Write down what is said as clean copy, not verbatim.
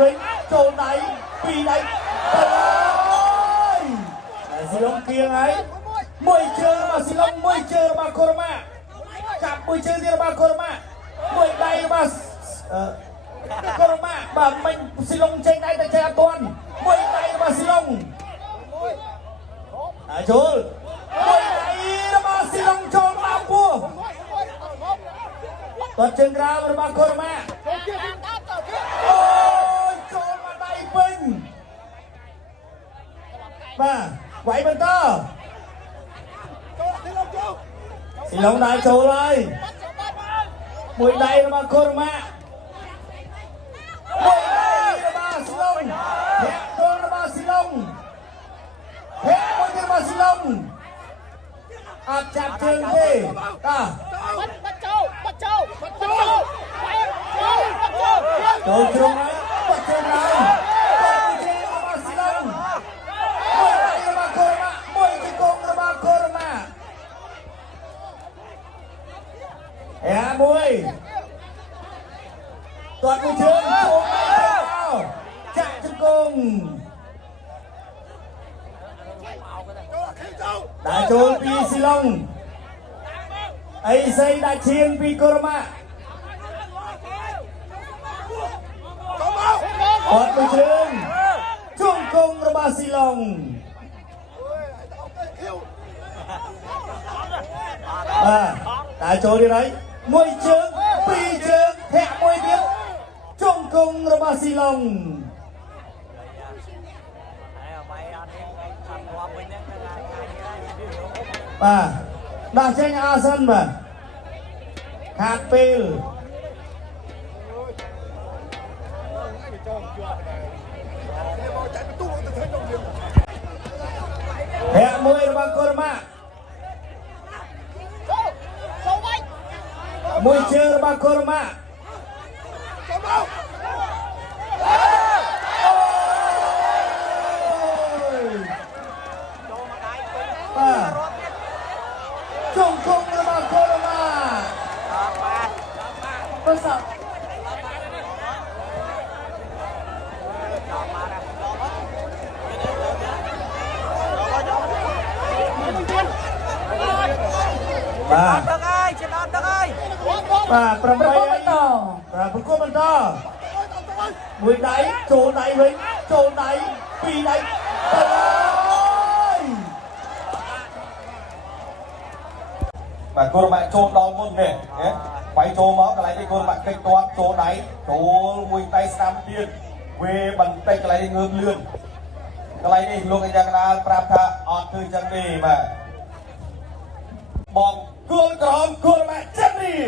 វិញចូលដៃពីរដៃទៅស៊ីឡុងគៀងហើយមួយជើងរបស់ស៊ីឡុងមួយជើងរបស់កូរ៉ូម៉ាចាប់មួយជើងទៀតរបស់កូរ៉ូម៉ាមួយដៃរបស់កូរ៉ូម៉ាបាទមិញស៊ីឡុងចេញដៃតែចេះអត់ទាន់មួយដៃរបស់ស៊ីឡុងចូលមួយដៃរបស់ស៊ីឡុងចូលមកពោះគាត់ជើងក្រោមរបស់កូរ៉ូម៉ាអូយចូលមកដៃពេញបាទវាយបន្តស៊ីឡុងដើរចូលហើយមួយដៃរបស់កូរ៉ូម៉ាមួយដៃរបស់ស៊ីឡុងធាក់ទល់របស់ស៊ីឡុងធាក់មួយទៀតរបស់ស៊ីឡុងអត់ចាប់ជើងទេតាចូលជ្រុងហើយបាត់ជើងហើយចូលជើងរបស់ស៊ីឡុងមួយដៃរបស់កូរ៉ូម៉ាមួយជង្គង់របស់កូរ៉ូម៉ាមួយទាត់មួយជើងចូលចាក់ជង្គង់ដើរចូលពីស៊ីឡុងអីសីដាក់ឈៀងពីកូរ៉ូម៉ាទាត់មួយជើងជង្គង់របស់ស៊ីឡុងបាទដើរចូលទៀតហើយមួយជើងពីរជើងធាក់មួយទៀតជង្គង់របស់ស៊ីឡុងបាទដោះចេញអសិនបាទខាតពេលធាក់មួយរបស់កូរ៉ូម៉ាមួយជើងរបស់កូរ៉ូម៉ាជង្គង់របស់កូរ៉ូម៉ាប្រសពបាទទឹកហើយឆ្នោតទឹកហើយបាទ8បន្តបាទប្រគល់បន្តមួយដៃចូលដៃវិញចូលដៃពីរដៃទៅបាទកូរ៉ូម៉ាចូលដល់មុនទេបាយចូលមកកន្លែងនេះកូរ៉ូម៉ាកិច្ចទាត់ចូលដៃចូលមួយដៃស្ដាំទៀតវេបន្តិចកន្លែងនេះងើបលឿនកន្លែងនេះលោកអាចារ្យកណ្ដាលប្រាប់ថាអត់ធ្វើចឹងទេបាទបងគួលក្រមកូរ៉ូម៉ាចិត្តនេះ